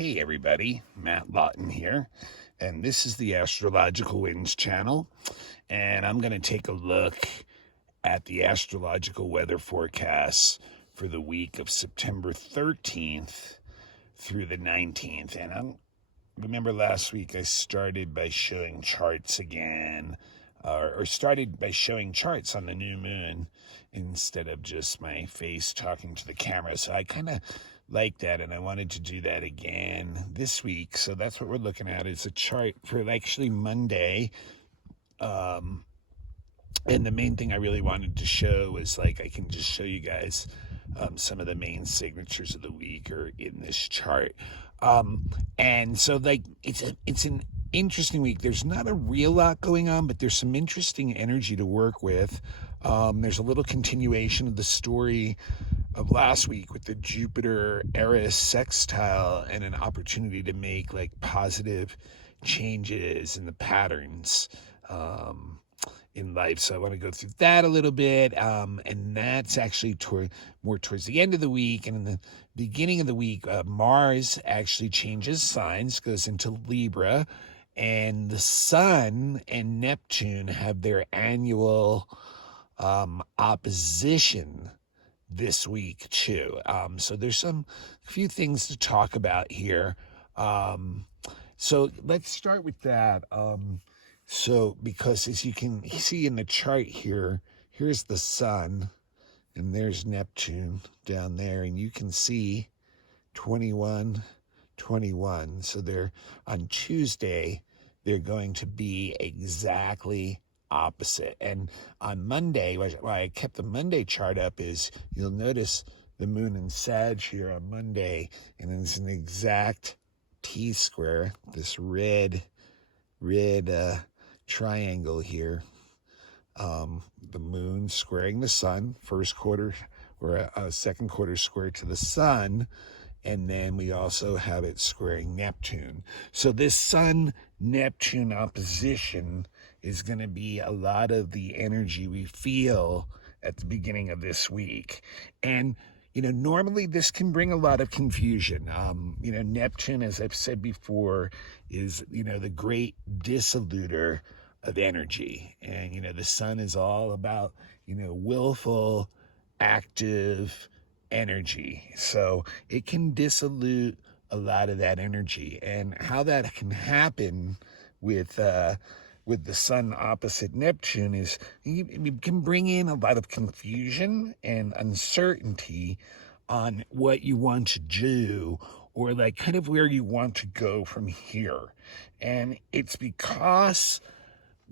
Hey everybody, Matt Lawton here, and this is the Astrological Winds channel, and I'm going to take a look at the astrological weather forecasts for the week of September 13th through the 19th. And remember last week I started by showing charts again, or started by showing charts on the new moon instead of just my face talking to the camera. So I kind of like that, and I wanted to do that again this week. So that's what we're looking at, is a chart for actually Monday. And the main thing I really wanted to show was, like, I can just show you guys some of the main signatures of the week are in this chart. And so, like, it's an interesting week. There's not a real lot going on, but there's some interesting energy to work with. There's a little continuation of the story of last week with the Jupiter Eris sextile, and an opportunity to make like positive changes in the patterns in life. So I want to go through that a little bit, and that's actually more towards the end of the week. And in the beginning of the week, Mars actually changes signs, goes into Libra, and the Sun and Neptune have their annual opposition this week too. So there's a few things to talk about here. So let's start with that. So because as you can see in the chart here, here's the Sun and there's Neptune down there, and you can see 21, 21. So they're on Tuesday, they're going to be exactly opposite. And on Monday, why I kept the Monday chart up is you'll notice the moon in Sag here on Monday, and it's an exact T-square, this red triangle here. The moon squaring the sun, first quarter or a second quarter square to the sun, and then we also have it squaring Neptune. So this Sun-Neptune opposition is going to be a lot of the energy we feel at the beginning of this week. And, normally this can bring a lot of confusion. Neptune, as I've said before, is, the great dissoluter of energy. And, the Sun is all about, willful, active energy. So it can dissolute a lot of that energy. And how that can happen with the Sun opposite Neptune is you can bring in a lot of confusion and uncertainty on what you want to do, or like kind of where you want to go from here. And it's because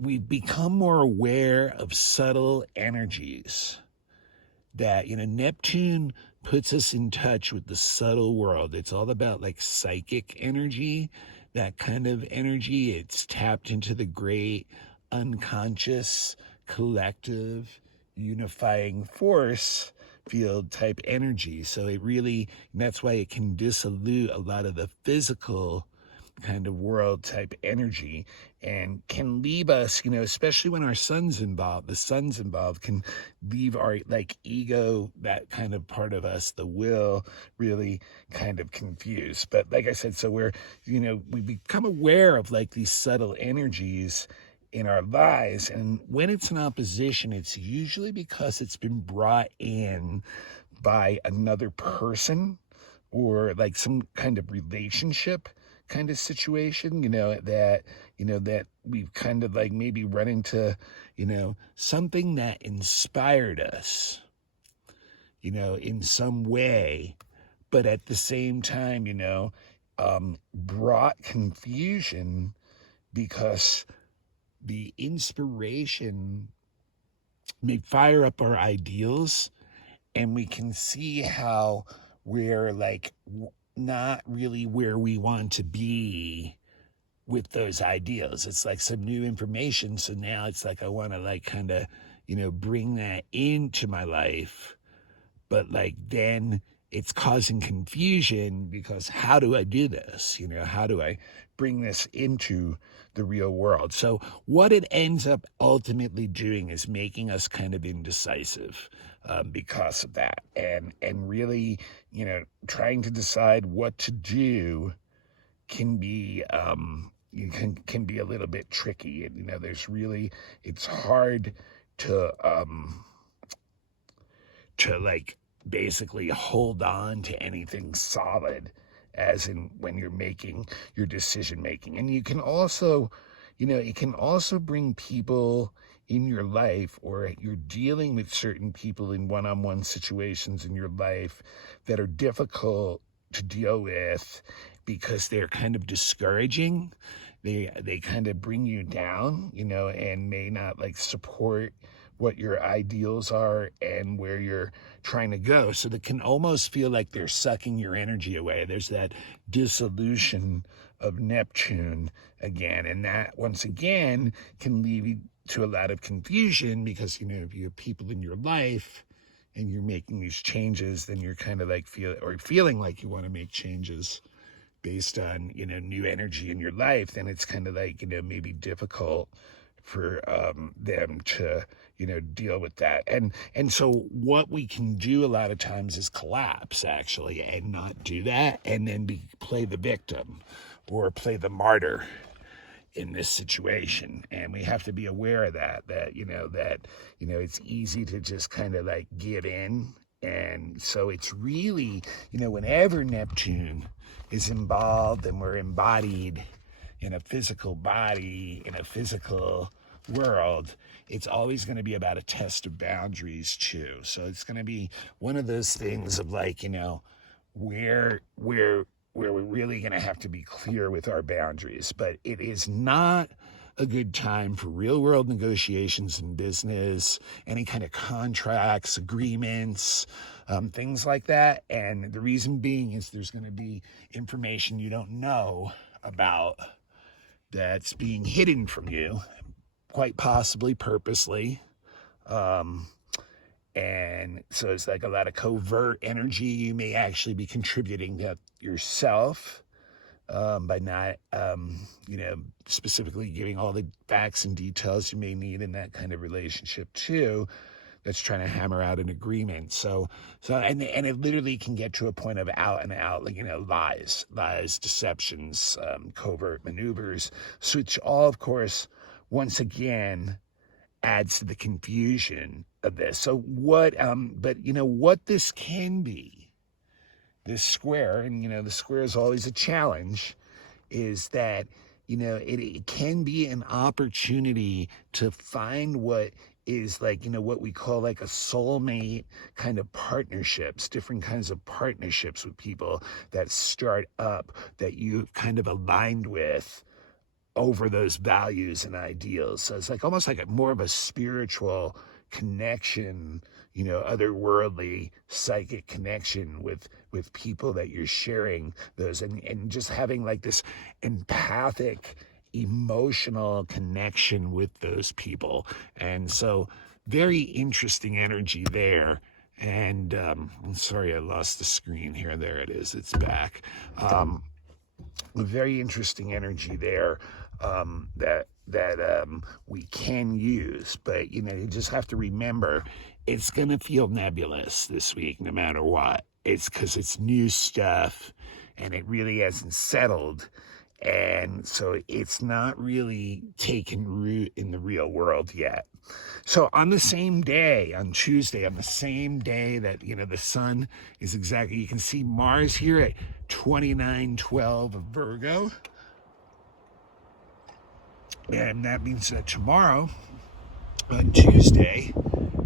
we've become more aware of subtle energies that, Neptune puts us in touch with the subtle world. It's all about like psychic energy, that kind of energy. It's tapped into the great unconscious, collective, unifying force field type energy. So that's why it can dissolute a lot of the physical kind of world type energy, and can leave us, especially when our sun's involved, can leave our like ego, that kind of part of us, the will, really kind of confused. But like I said, so we become aware of like these subtle energies in our lives, and when it's in opposition, it's usually because it's been brought in by another person, or like some kind of relationship kind of situation, that we've kind of like maybe run into, something that inspired us, in some way, but at the same time, brought confusion, because the inspiration may fire up our ideals, and we can see how we're like not really where we want to be with those ideals. It's like some new information, so now it's like I want to like kind of bring that into my life, but like then it's causing confusion, because how do I do this? How do I bring this into the real world? So what it ends up ultimately doing is making us kind of indecisive because of that, and really, trying to decide what to do can be can be a little bit tricky. And, you know, it's hard to like basically hold on to anything solid, as in when you're making your decision making. And you can also, you know, it can also bring people in your life, or you're dealing with certain people in one-on-one situations in your life that are difficult to deal with because they're kind of discouraging. They kind of bring you down, you know, and may not like support what your ideals are and where you're trying to go. So that can almost feel like they're sucking your energy away. There's that dissolution of Neptune again. And that, once again, can lead to a lot of confusion because, you know, if you have people in your life and you're making these changes, then you're kind of like feeling like you want to make changes based on, you know, new energy in your life, then it's kind of like, you know, maybe difficult for them to, you know, deal with that. And so what we can do a lot of times is collapse, actually, and not do that, and then play the victim or play the martyr in this situation. And we have to be aware of that you know, it's easy to just kind of like give in. And so it's really, you know, whenever Neptune is involved and we're embodied in a physical body, in a physical world, it's always going to be about a test of boundaries too. So it's going to be one of those things of like, you know, where we're really going to have to be clear with our boundaries. But it is not a good time for real world negotiations in business, any kind of contracts, agreements, things like that. And the reason being is there's going to be information you don't know about that's being hidden from you, quite possibly purposely. And so it's like a lot of covert energy you may actually be contributing to yourself by not, you know, specifically giving all the facts and details you may need in that kind of relationship too, that's trying to hammer out an agreement. So and it literally can get to a point of out and out, like, you know, lies, deceptions, covert maneuvers, which all, of course, once again, adds to the confusion of this. So but you know what this can be, this square, and you know the square is always a challenge, is that, you know, it can be an opportunity to find what is like, you know, what we call like a soulmate kind of partnerships, different kinds of partnerships with people that start up that you've kind of aligned with over those values and ideals. So it's like almost like more of a spiritual connection, you know, otherworldly psychic connection with people that you're sharing those, and just having like this empathic, emotional connection with those people. And so very interesting energy there. And I'm sorry, I lost the screen here. There it is. It's back. Very interesting energy there that we can use. But, you know, you just have to remember it's going to feel nebulous this week no matter what. It's because it's new stuff and it really hasn't settled. And so it's not really taken root in the real world yet. So on the same day, on Tuesday, on the same day that, you know, the sun is exactly, you can see Mars here at 2912 of Virgo. And that means that tomorrow, on Tuesday,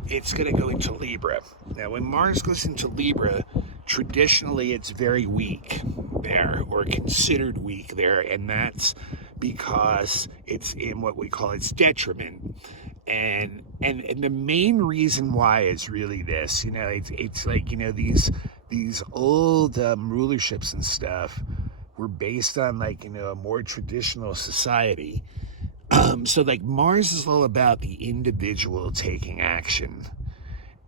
it's going to go into Libra. Now, when Mars goes into Libra, traditionally it's very weak there, or considered weak there, and that's because it's in what we call its detriment. And the main reason why is really this, you know, it's like, you know, these old rulerships and stuff were based on, like, you know, a more traditional society. So like Mars is all about the individual taking action,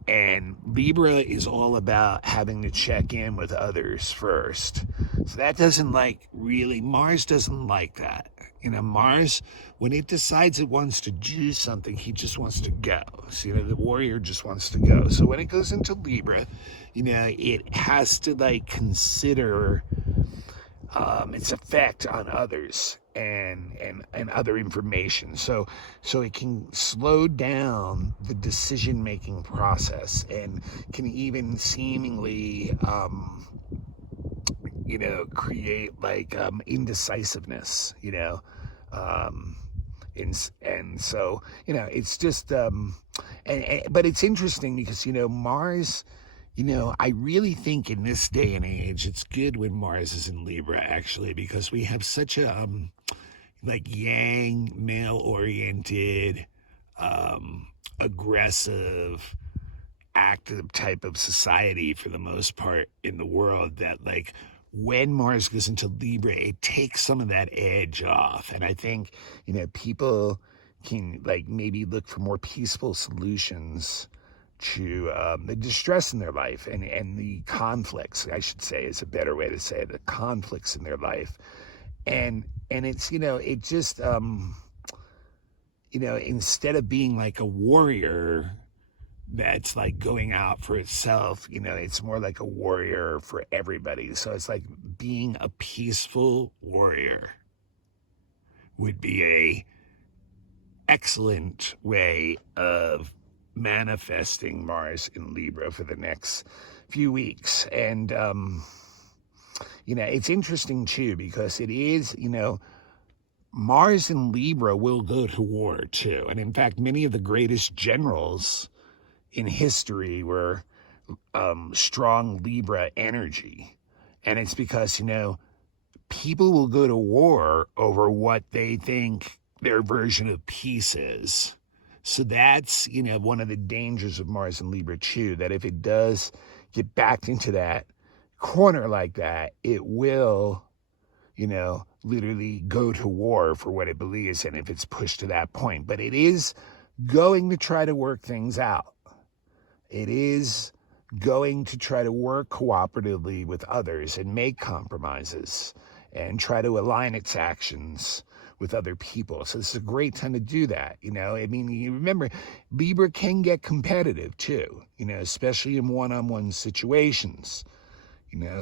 and Libra is all about having to check in with others first. So that doesn't like really, Mars doesn't like that. You know, Mars, when it decides it wants to do something, he just wants to go. So, you know, the warrior just wants to go. So when it goes into Libra, you know, it has to like consider its effect on others and other information. So it can slow down the decision-making process and can even seemingly, create like indecisiveness, and so it's just but it's interesting because Mars, I really think in this day and age it's good when Mars is in Libra, actually, because we have such a like yang, male oriented, aggressive, active type of society for the most part in the world, that like when Mars goes into Libra, it takes some of that edge off. And I think, people can like maybe look for more peaceful solutions to the distress in their life and the conflicts, I should say, is a better way to say it, the conflicts in their life. And it's, it just, instead of being like a warrior that's like going out for itself, it's more like a warrior for everybody. So it's like being a peaceful warrior would be a excellent way of manifesting Mars in Libra for the next few weeks. And, it's interesting too, because it is, Mars in Libra will go to war too. And in fact, many of the greatest generals in history were strong Libra energy. And it's because, people will go to war over what they think their version of peace is. So that's, one of the dangers of Mars in Libra too, that if it does get backed into that corner like that, it will, literally go to war for what it believes in if it's pushed to that point. But it is going to try to work things out. It is going to try to work cooperatively with others and make compromises and try to align its actions with other people. So this is a great time to do that. You remember, Libra can get competitive too, especially in one-on-one situations.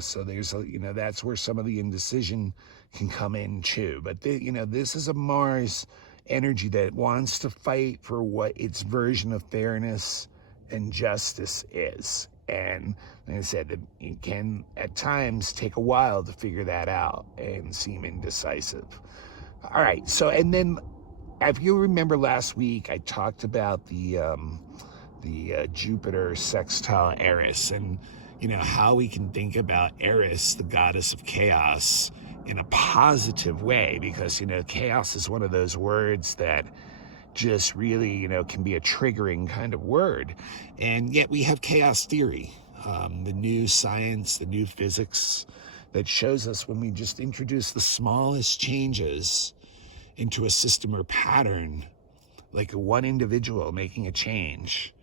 So there's that's where some of the indecision can come in too. But this is a Mars energy that wants to fight for what its version of fairness and justice is. And like I said, it can at times take a while to figure that out and seem indecisive. All right, so and then if you remember last week, I talked about the Jupiter sextile Eris, and how we can think about Eris, the goddess of chaos, in a positive way, because chaos is one of those words that just really, can be a triggering kind of word. And yet we have chaos theory, the new science, the new physics that shows us when we just introduce the smallest changes into a system or pattern, like one individual making a change,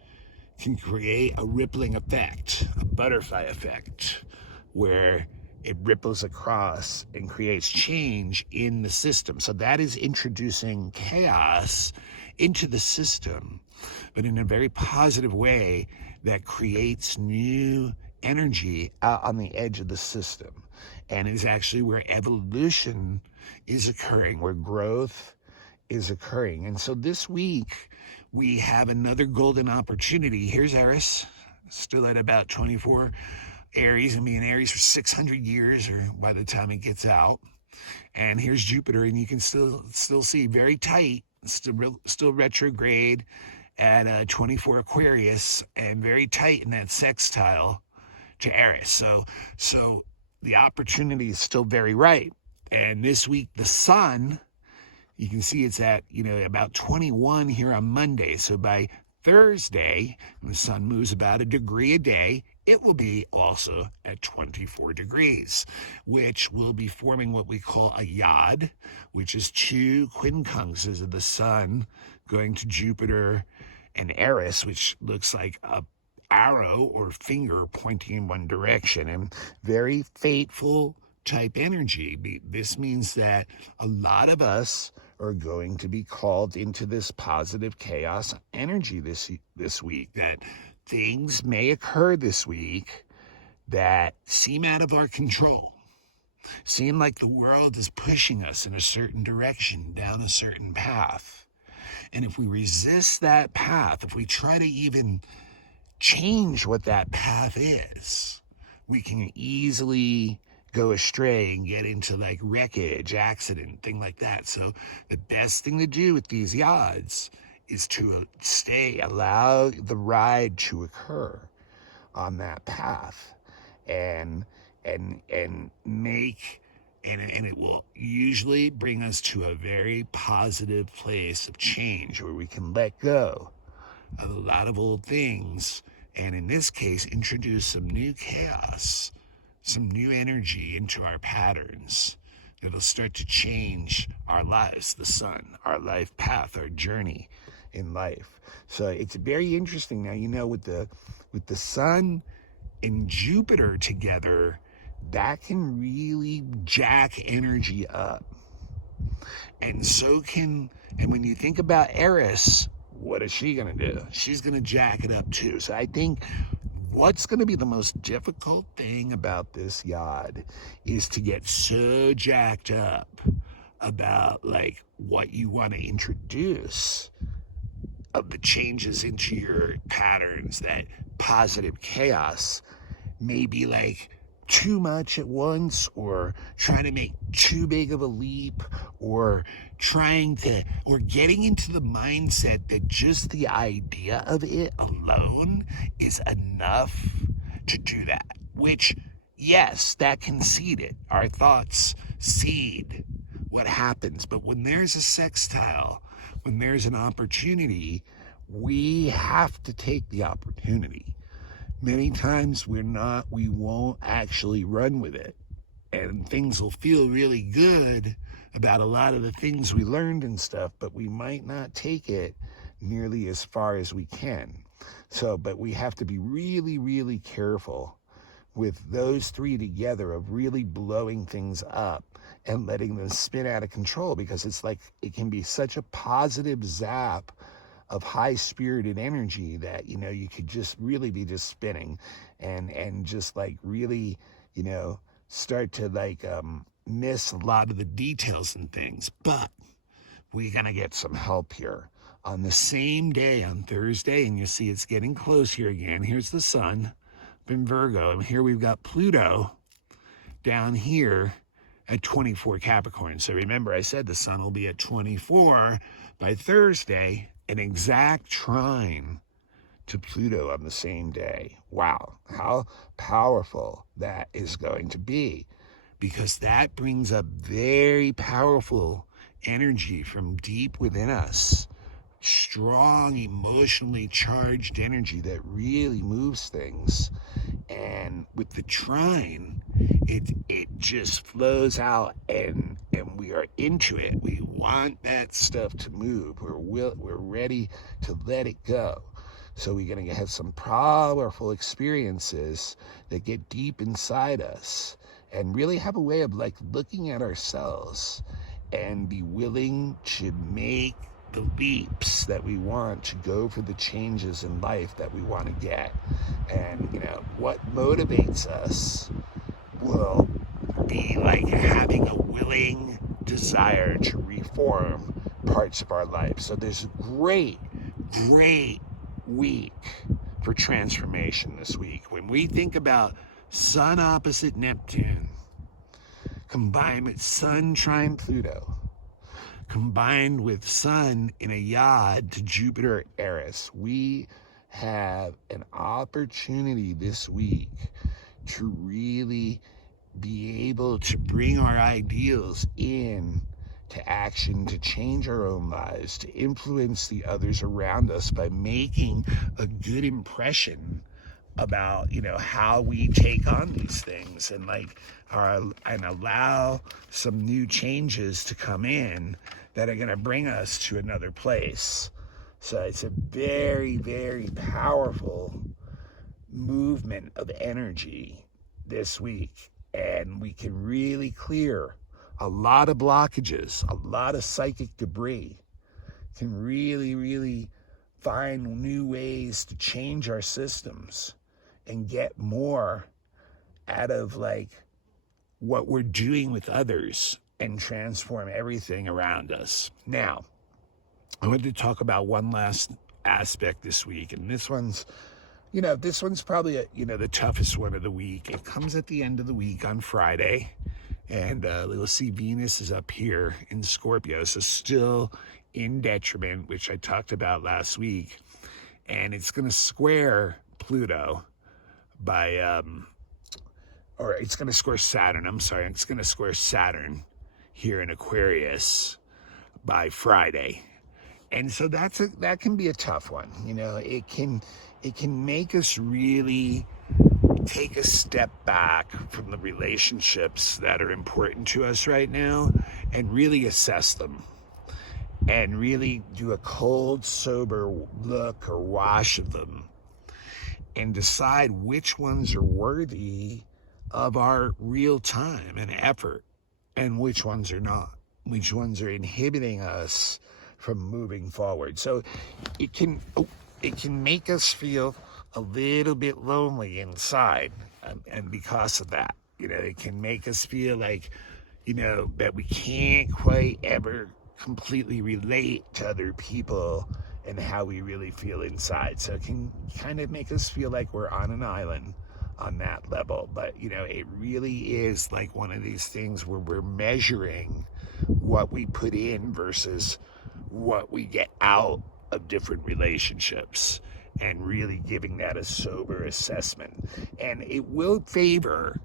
can create a rippling effect, a butterfly effect, where it ripples across and creates change in the system. So that is introducing chaos into the system, but in a very positive way that creates new energy out on the edge of the system. And is actually where evolution is occurring, where growth is occurring. And so this week, we have another golden opportunity. Here's Eris, still at about 24 Aries, and be in Aries for 600 years, or by the time it gets out. And here's Jupiter, and you can still see very tight, still retrograde at 24 Aquarius, and very tight in that sextile to Eris. So the opportunity is still very right. And this week, the sun, you can see it's at, about 21 here on Monday. So by Thursday, when the sun moves about a degree a day, it will be also at 24 degrees, which will be forming what we call a yod, which is two quincunxes of the sun going to Jupiter and Eris, which looks like a arrow or finger pointing in one direction, and very fateful type energy. This means that a lot of us are going to be called into this positive chaos energy this week, that things may occur this week that seem out of our control. seem like the world is pushing us in a certain direction, down a certain path. And if we resist that path, if we try to even change what that path is, we can easily go astray and get into like wreckage, accident, thing like that. So the best thing to do with these yads is to allow the ride to occur on that path, and make, and it will usually bring us to a very positive place of change where we can let go of a lot of old things, and in this case introduce some new chaos, some new energy into our patterns that'll start to change our lives, the sun, our life path, our journey in life. So it's very interesting now, with the sun and Jupiter together, that can really jack energy up. And when you think about Eris, what is she going to do? She's going to jack it up too. So I think what's going to be the most difficult thing about this yod is to get so jacked up about like what you want to introduce of the changes into your patterns, that positive chaos may be like too much at once, or trying to make too big of a leap, or getting into the mindset that just the idea of it alone is enough to do that. Which, yes, that can seed it. Our thoughts seed what happens. But when there's a sextile, when there's an opportunity, we have to take the opportunity. Many times we won't actually run with it. And things will feel really good about a lot of the things we learned and stuff, but we might not take it nearly as far as we can. But we have to be really, really careful with those three together of really blowing things up and letting them spin out of control, because it's like it can be such a positive zap of high-spirited energy that, you could just really be just spinning and just like really, start to like miss a lot of the details and things. But we're going to get some help here. On the same day, on Thursday, and you see it's getting close here again. Here's the sun up in Virgo, and here we've got Pluto down here at 24 Capricorn. So remember, I said the sun will be at 24 by Thursday, an exact trine to Pluto on the same day. Wow, how powerful that is going to be, because that brings up very powerful energy from deep within us, strong, emotionally charged energy that really moves things. And with the trine, it just flows out, and we are into it. We want that stuff to move. We're ready to let it go. So we're going to have some powerful experiences that get deep inside us, and really have a way of like looking at ourselves and be willing to make the leaps that we want to go for the changes in life that we want to get. And what motivates us will be like having a willing desire to reform parts of our life. So there's a great week for transformation this week. When we think about Sun opposite Neptune, combined with Sun trine Pluto, combined with Sun in a yod to Jupiter Eris, we have an opportunity this week to really be able to bring our ideals in to action, to change our own lives, to influence the others around us by making a good impression about how we take on these things, and allow some new changes to come in that are going to bring us to another place. So it's a very, very powerful movement of energy this week, and we can really clear a lot of blockages, a lot of psychic debris, can really, really find new ways to change our systems and get more out of like what we're doing with others and transform everything around us. Now, I wanted to talk about one last aspect this week, and this one's probably the toughest one of the week. It comes at the end of the week on Friday, and you'll see Venus is up here in Scorpio, so still in detriment, which I talked about last week, and it's going to square Pluto or it's going to square Saturn. I'm sorry, it's going to square Saturn here in Aquarius by Friday. And so that can be a tough one. It can make us really take a step back from the relationships that are important to us right now and really assess them and really do a cold, sober look or wash of them and decide which ones are worthy of our real time and effort and which ones are not, which ones are inhibiting us from moving forward. So it can make us feel a little bit lonely inside, and because of that, it can make us feel like, that we can't quite ever completely relate to other people and how we really feel inside. So it can kind of make us feel like we're on an island on that level. But, it really is like one of these things where we're measuring what we put in versus what we get out of different relationships and really giving that a sober assessment. And it will favor,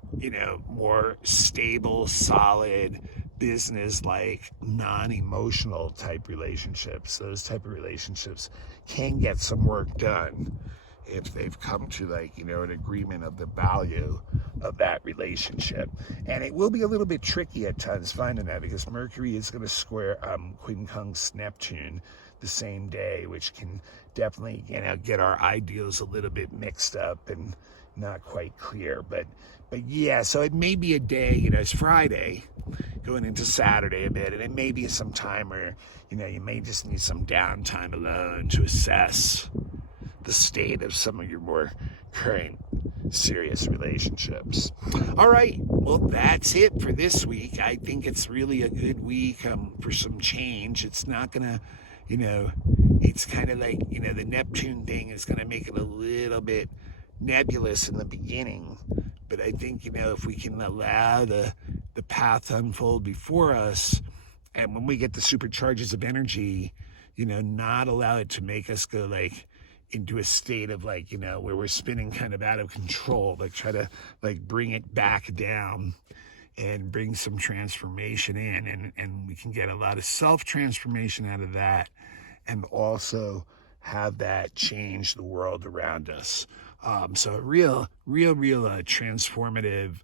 more stable, solid, business-like, non-emotional type relationships. Those type of relationships can get some work done if they've come to an agreement of the value of that relationship. And it will be a little bit tricky at times finding that, because Mercury is going to square quincunx Neptune the same day, which can definitely get our ideals a little bit mixed up and not quite clear. But yeah, so it may be a day, it's Friday going into Saturday a bit, and it may be some time where you may just need some downtime alone to assess the state of some of your more current serious relationships. All right, well, that's it for this week. I think it's really a good week for some change. It's not gonna, it's kind of like, the Neptune thing is gonna make it a little bit nebulous in the beginning, but I think, if we can allow the path to unfold before us, and when we get the supercharges of energy, not allow it to make us go into a state of where we're spinning kind of out of control, try to bring it back down and bring some transformation in, and we can get a lot of self-transformation out of that, and also have that change the world around us. So real transformative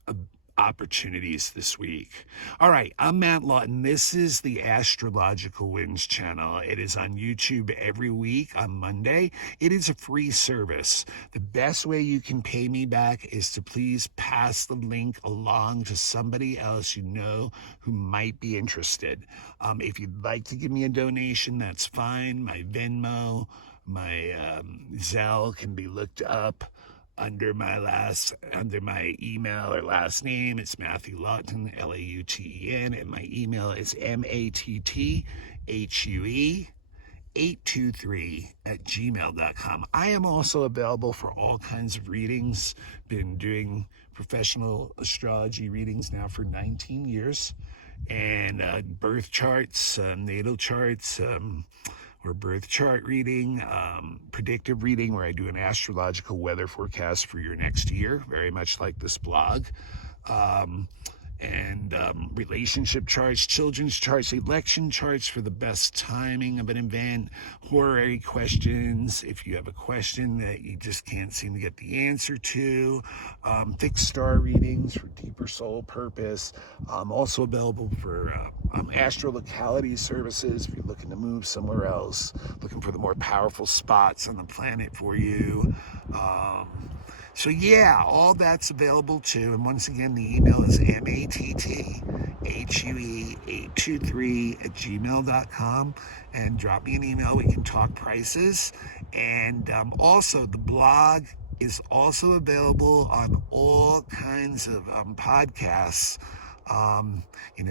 opportunities this week. All right, I'm Matt Lawton. This is the Astrological Winds channel. It is on YouTube every week on Monday. It is a free service. The best way you can pay me back is to please pass the link along to somebody else who might be interested. If you'd like to give me a donation, that's fine. My Venmo, my Zelle can be looked up under my email or last name. It's Matthew Lawton, Lauten, and my email is matthuE823@gmail.com. I am also available for all kinds of readings. Been doing professional astrology readings now for 19 years, and birth charts, natal charts, or birth chart reading, predictive reading, where I do an astrological weather forecast for your next year, very much like this blog, and relationship charts, children's charts, election charts for the best timing of an event, horary questions, if you have a question that you just can't seem to get the answer to, fixed star readings for deeper soul purpose. Also available for astrolocality services if you're looking to move somewhere else, looking for the more powerful spots on the planet for you. So yeah, all that's available too. And once again, the email is matthuE823@gmail.com, and drop me an email. We can talk prices. And also the blog is also available on all kinds of podcasts.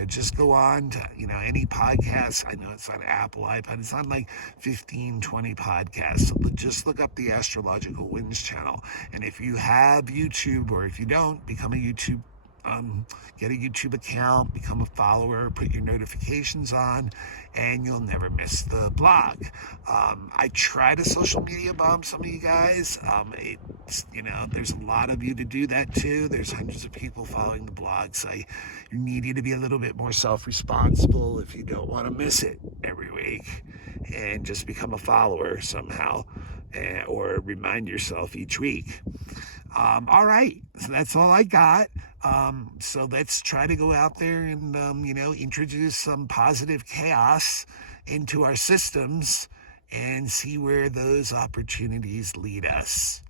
Just go on to, any podcasts. I know it's on Apple, iPod. It's on like 15, 20 podcasts. So just look up the Astrological Winds channel. And if you have YouTube, or if you don't, become a YouTube get a YouTube account, become a follower, put your notifications on, and you'll never miss the blog. I try to social media bomb some of you guys. There's a lot of you to do that too. There's hundreds of people following the blog, so I need you to be a little bit more self-responsible if you don't want to miss it every week, and just become a follower somehow, or remind yourself each week. All right, so that's all I got. So let's try to go out there and, introduce some positive chaos into our systems and see where those opportunities lead us.